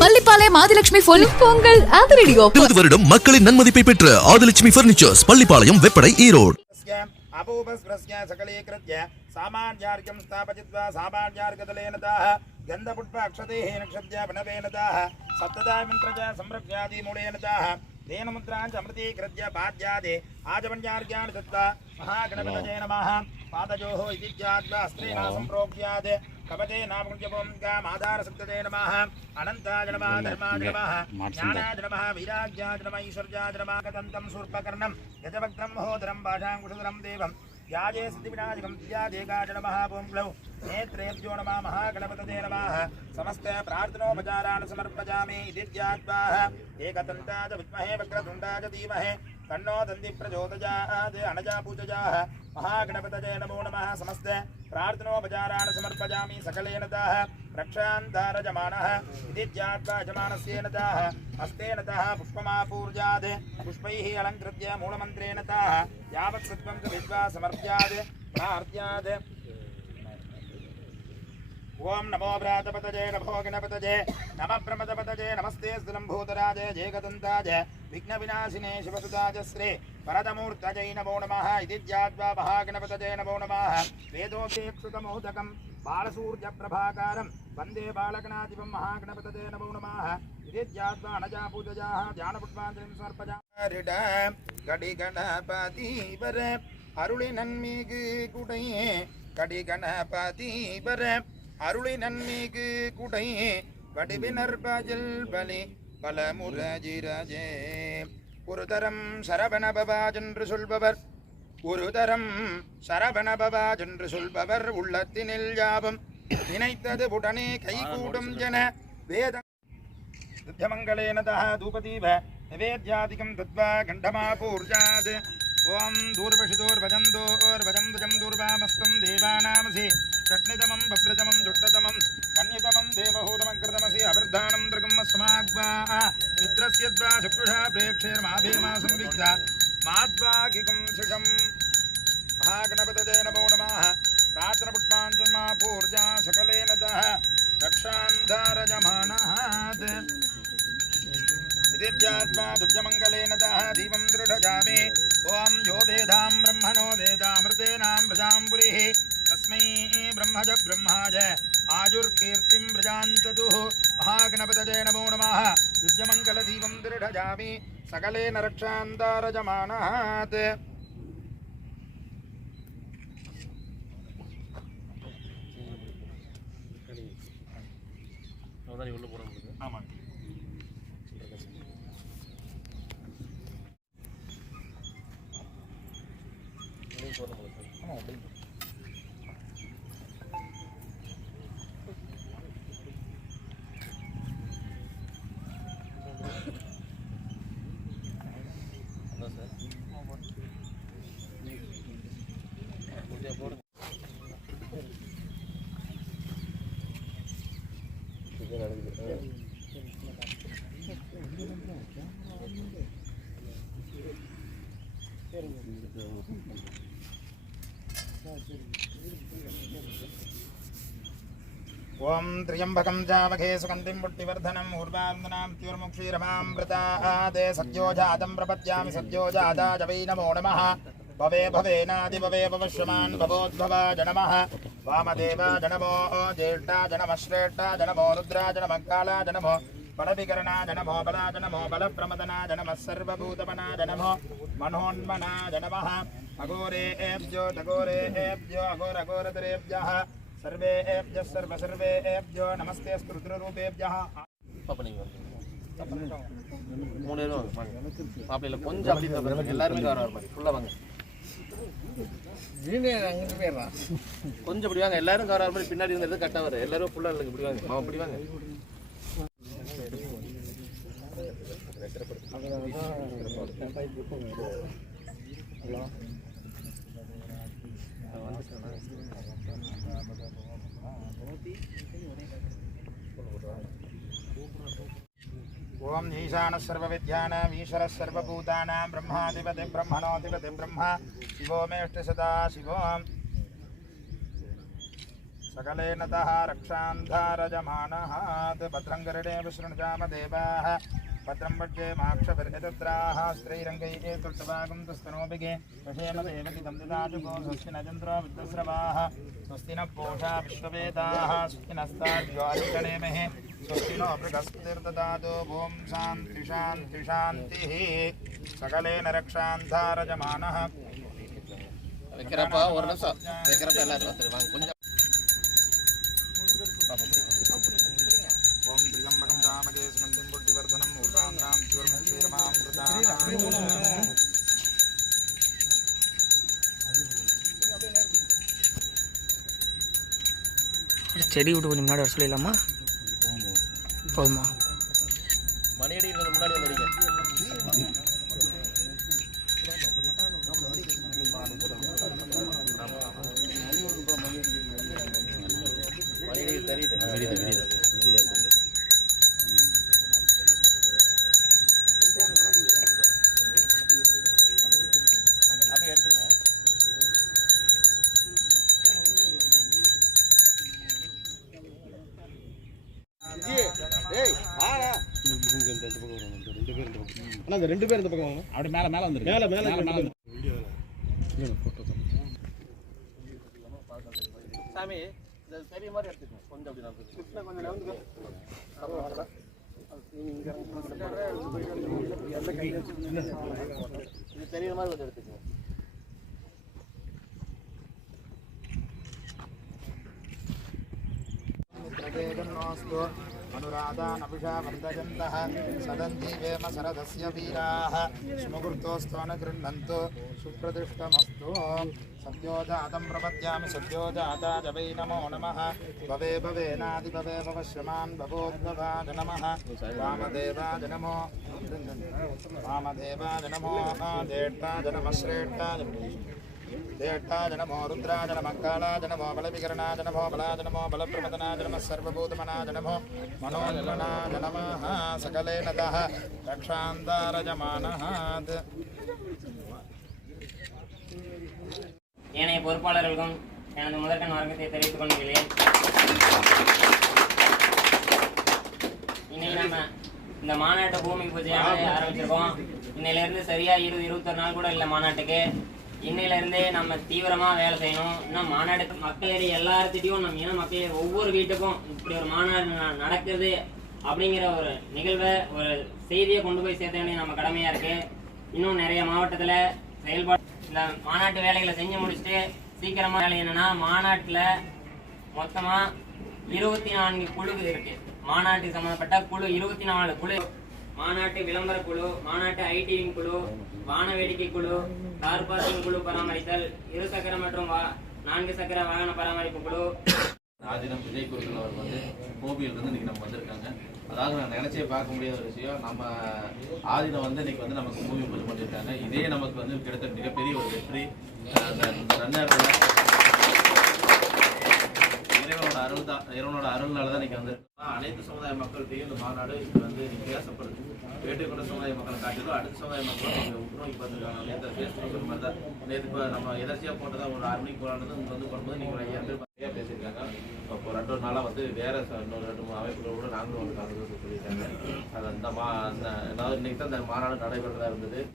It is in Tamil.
பள்ளிப்பாளையம் ஆதிலட்சுமி போல் பொங்கல் அதிரடியோ இருபது வருடம் மக்களின் நன்மதிப்பை பெற்ற ஆதிலட்சுமி பர்னிச்சர்ஸ் பள்ளிப்பாளையம் வெப்படை ஈரோடு. அபூபஸ்வரஸ்ய சகலீகிருத்ய சாமான்யார்க்கம் ஸ்தாபயித்வா சாமான்யார்கதலேனதாः கந்தபுட்ப அக்ஷதேஹ நக்ஷத்ய வனவேனதாः சப்ததா மின்றஜ சம்ரக்யாதி மூலேனதாः தேனமுத்ராஞ்ச அமிர்தீகிருத்ய பாத்யாதே ஆஜவன்யார்க்யான் தத்வா மகாகணபதஜே நமः பாதஜோஹோ இதித்யாத்வா அஸ்திரேணாசம் कवचे नाम। कामाधारसक्तते नमः अनन्ताय नमः धर्माय नमः ज्ञानाय नमः जनम नमः ऐश्वर्याय नमः कदन्तं सूर्पकर्णं यजभक्तं महोदरं भाषाङ्कुशधरं देवं त्याजे सिद्धिविनायकं त्याजे काज नमः पुङ्क्लौ नेत्रेभ्यो नमः महागणपतते नमः। समस्तप्रार्थनोपचारान् समर्पयामि इति त्यात्वाः एकतन्ताय विद्महे वक्रतुण्डाय धीमहे। तन्नो दन्ति प्रचोदयात् अनजा पूजयाः महागणपतये नमो नमः, समस्त। प्रार्थनोपचारान् समर्पयामि सकलेन ताः रक्षान्तारजमानः इति ज्ञात्वा यजमानस्येन ताः, हस्तेन ताः पुष्पमापूर्जात्, पुष्पैः अलङ्कृत्य मूलमन्त्रेण ताः, यावत् सत्त्वं विद्वा समर्प्यात्, प्रार्थ्यात्। ओम नमो व्रातपतजे नमो गणपतजे नम प्रमदपतजे नमस्ते स्थलम्भूतराजे जयगदन्ताज विघ्नविनाशिने शिवसुताज श्री वरदमूर्तजै नमो नमः इति ज्ञात्वा महागणपतजे नमो नमः वेदोपेक्षुतमोदकं बालसूर्यप्रभाकारं वन्दे बालगणाधिपं महागणपतजे नमो नमः इति ज्ञात्वा अनजा पूजयाः ध्यानपुष्पाञ्जलिं समर्पयामः கடிகணபதிவர அருளி நன்மிகு குடையே கடிகணபதிவர அருளி நன்மிகு குடையே வடிவினர் பஜல் பலி பலமுரஜிரஜே ஒரு தரம் சரவணபவாஜென்று சொல்பவர். ஒரு தரம் சரவணபவாஜென்று சொல்பவர். உள்ளத்தினில் யாபம் நினைத்தது உடனே கைகூடும் என வேதம். சித்தமங்கலேனதா தூபதீப நைவேத்யாதிகம் தத்வா கண்டமாபூர்ஜாத் ஓம் தூர்வஷிதோர்வஜந்தோர்வஜம் துஜம் தூர்வாமஸ்தம் தேவானாமசி. ஷட்னிதமம் பப்ரதமம் துட்டதமம் यद्वा चक्षुषा प्रेक्षेर्मा भीमा संविग्धा नमो नमः पूर्जा सकलेन दः रक्षान्धारजमानात्। दुर्जमङ्गलेन दीपं दृढगामि। ॐ ब्रह्मणो वेदामृतेनां तस्मै ब्रह्मज ब्रह्माज आयुर्कीर्तिं व्रजान्ततुः। नमो नमः युज्यमङ्गलदीपं दृढजामि सकलेन रक्षान्तारजमानात् ஆமாம் ॐ त्र्यम्बकं जामघे ఓం త్ర్యంబకం జామఘే సుగంధిం పుట్టివర్ధనం ఊర్వాందనాం తిరుముక్షీరమామృతాదే సద్యోజాతం ప్రపద్యామి సద్యోజాదాజవై నమో నమ. భవే భవేనాది భవే భవశ్వమాన్ భవోద్భవ జనమ. వామదేవ జనమో జ్యేష్ఠా జనమశ్రేష్ఠా జనమో రుద్రా జనమంకాళా జనమో जनमो बलविकरणा जनमो बला जनमो बलप्रमदना जनमः सर्वभूतमना जनमो मनोन्मना जनमः अघोरेभ्यो तघोरेभ्यो अघोरघोरतरेभ्यः सर्वेभ्यः सर्व सर्वेभ्यो नमस्ते स्तुरुद्ररूपेभ्यः மூணு பேரும் வாங்க வாங்க மாப்பிள்ளையில கொஞ்சம் அப்படி தப்பு எல்லாருமே கவர் வர மாதிரி ஃபுல்லாக வாங்க கொஞ்சம் இப்படி வாங்க எல்லாரும் கவர் வர மாதிரி பின்னாடி இருந்தது கரெக்டாக வரும் எல்லாரும் ஃபுல்லாக இல்லைங்க இப்படி வாங்க மாமா இப்படி வாங்க ॐ ईशानः सर्वविद्यानाम् सर्वभूतानां, ब्रह्माधिपति ब्रह्म, शिवो मेष्टि सदा शिवो। सकलेन तः रक्षान्धारजमानः भद्रं विशृणुजाम पत्रम वड्डे माक्षतत्राः स्त्रैरङ्गैः तुष्टभागं तुस्तनोभिगे विषयमदेवकितं ददातु स्वस्ति न स्वस्ति न पोषा विश्ववेदाः स्वस्ति नस्ताद्योषणेमहे नो मृगस्तिर्ददातु भूं शान्ति सकलेन रक्षान्धारजमानः செடி விட்டு கொஞ்சம் முன்னாடி வர சொல்லிடலாமா? போதுமா? மணியடி அண்ணா இந்த ரெண்டு பேர் இந்த பக்கம் வாங்க. அப்படி மேலே மேலே வந்துருக்கு மேலே மேலே மேலே சாமி இந்த பெரிய மாதிரி எடுத்துக்கோங்க. கொஞ்சம் அப்படி நான் கொஞ்சம் நடந்து தெரியுற மாதிரி கொஞ்சம் எடுத்துக்கோங்க. అనురాధానభిషా వందజంత సదంతి వేమ శరదస్య వీరా సుమగుర్తోస్తోన గృహంతో సుప్రతిష్టమస్తు సత్యోజాతం ప్రపద్యామి సత్యోజాతాజ వై నమో నమ భవే భవేనాది భవే భవశ్రమాన్ భవోద్భవాజ నమ వామదేవాజ నమో వామదేవాజ నమో దేట్టాజ నమ శ్రేష్టాజ தேட்டாஜ நமோ ருத்ராஜ நம காலாஜ நமோ பலவிகரணாஜ நமோ பலாஜ நமோ பலப்பிரமதனாஜ நம சர்வபூதமனாஜ நமோ மனோஜலனாஜ நம சகலேனத ரக்ஷாந்தாரஜமானஹாத் ஏனைய பொறுப்பாளர்களுக்கும் எனது முதற்கண் வணக்கத்தை தெரிவித்துக் கொள்கிறேன். இன்னைக்கு நம்ம இந்த மாநாட்டு பூமி பூஜையாக ஆரம்பிச்சிருக்கோம். இன்னையிலேருந்து சரியா இருபது இருபத்தொரு நாள் கூட இல்லை மாநாட்டுக்கு. இன்னையிலிருந்தே நம்ம தீவிரமாக வேலை செய்யணும். இன்னும் மாநாடு மக்களிடையே எல்லார்த்திட்டையும் நம்ம இன மக்கள் ஒவ்வொரு வீட்டுக்கும் இப்படி ஒரு மாநாடு நடக்குது அப்படிங்கிற ஒரு நிகழ்வை ஒரு செய்தியை கொண்டு போய் சேர்த்த வேண்டிய நம்ம கடமையாக இருக்குது இன்னும் நிறைய மாவட்டத்தில் செயல்பாடு இந்த மாநாட்டு வேலைகளை செஞ்சு முடிச்சுட்டு சீக்கிரமாக வேலை என்னென்னா மாநாட்டில் மொத்தமாக இருபத்தி நான்கு குழு இருக்குது மாநாட்டுக்கு சம்மந்தப்பட்ட குழு இருபத்தி நாலு குழு மாநாட்டு விளம்பர குழு மாநாட்டு ஐடிவிங் குழு வான வேடிக்கை குழு கார் பார்க்கிங் குழு பராமரித்தல் இரு சக்கர மற்றும் வா- நான்கு சக்கர வாகன பராமரிப்பு குழு. ராஜினம் விஜய் குருக்கள் அவர் வந்து கோபியில் இருந்து இன்னைக்கு நம்ம வந்திருக்காங்க. அதாவது நான் நினைச்சே பார்க்க முடியாத ஒரு விஷயம் நம்ம ஆதினம் வந்து இன்னைக்கு வந்து நமக்கு மூவி பண்ணி பண்ணியிருக்காங்க. இதே நமக்கு வந்து கிடைத்த மிகப்பெரிய ஒரு வெற்றி. அந்த நன்னேரத்தில் இறைவனோட அருள் தான் இறைவனோட அருள்னால தான் இன்னைக்கு வந்து அனைத்து சமுதாய மக்கள்கிட்டையும் இந்த மாநாடு இது வந்து வித்தியாசப்படுது பேசப்படுது. வேட்டைக்கொண்ட சமுதாய மக்களை காட்டிலும் அடுத்த சமுதாய மக்களும் இங்கே உற்றுநோக்கி பார்த்துருக்காங்க நேற்று ஃபேஸ்புக் மாதிரி தான். நேற்று இப்போ நம்ம எதர்ச்சியாக போட்டதா ஒரு அருமைக்கு மணிக்கு போரானது இங்கே வந்து பண்ணும்போது நீங்கள் ஐயா பேர் நிறையா பேசியிருக்காங்க. இப்போ ரெண்டு ஒரு நாளாக வந்து வேற இன்னொரு ரெண்டு மூணு அமைப்புகள் கூட நாங்களும் வந்து கலந்து சொல்லியிருக்காங்க. அது அந்த மா அந்த அதாவது இன்னைக்கு தான் அந்த மாநாடு நடைபெறதா இருந்தது.